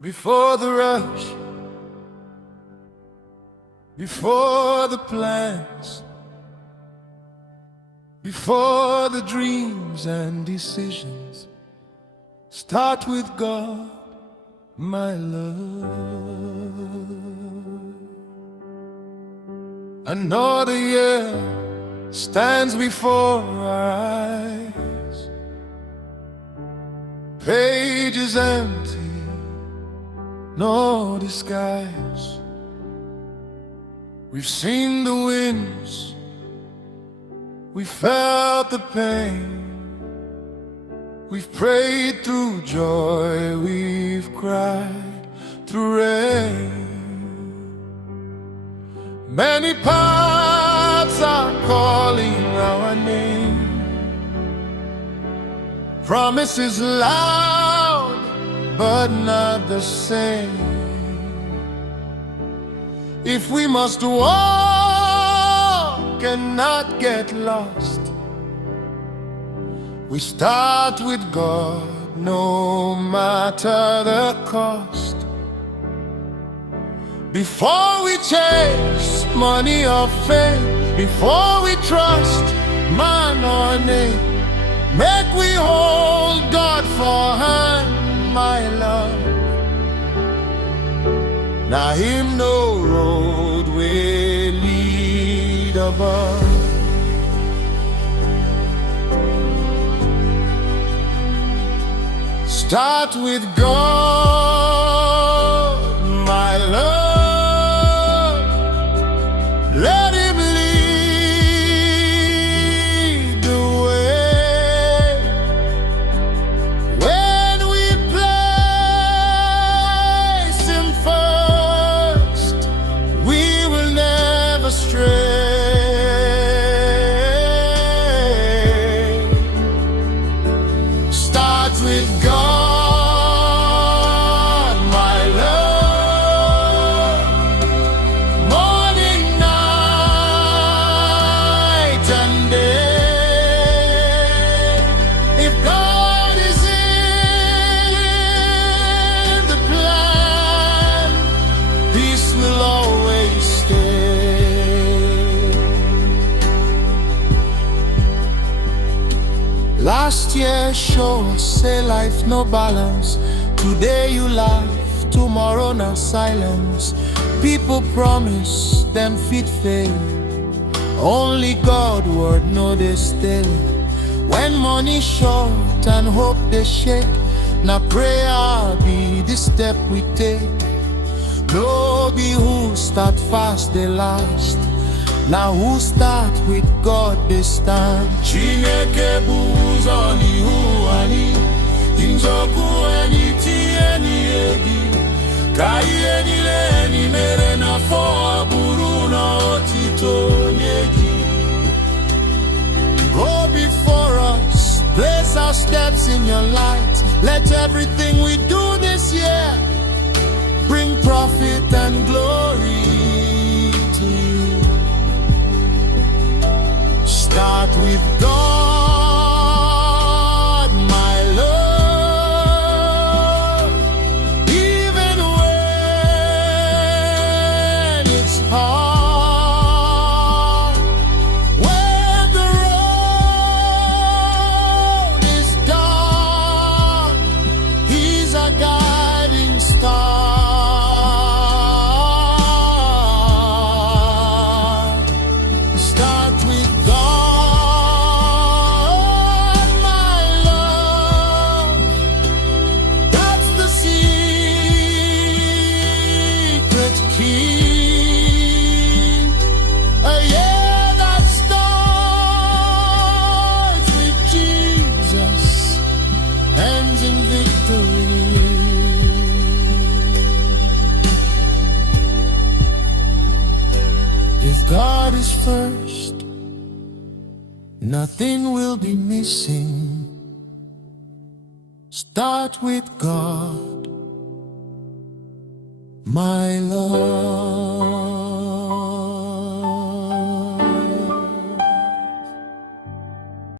Before the rush, before the plans, before the dreams and decisions, start with God, my love. Another year stands before our eyes, pages empty, no disguise. We've seen the winds, we felt the pain, we've prayed through joy, we've cried through rain. Many paths are calling our name, promises loud but not the same. If we must walk and not get lost, we start with God, no matter the cost. Before we chase money or fame, before we trust man or name, make we hold God for hand, my love. Now him no road will lead above. Start with God, my love. Let him lead the way. When we place him first, we will never stray. Start with God. Last year showed say life no balance. Today you laugh, tomorrow no silence. People promise them fit fail, only God word know they still. When money short and hope they shake, now prayer be the step we take. No be who start fast they last. Now who start with God they stand. Chineke buzo ni huani, injoku eni ti eni egi. Kai eni le eni mere na fo aburu no tito nyegi. Go before us, place our steps in your light. Let everything we do this year bring profit and glory to you. Start with God, my love. Even when it's hard, when the road is dark, he's a guiding star. Start with God. If God is first, nothing will be missing. Start with God, my love.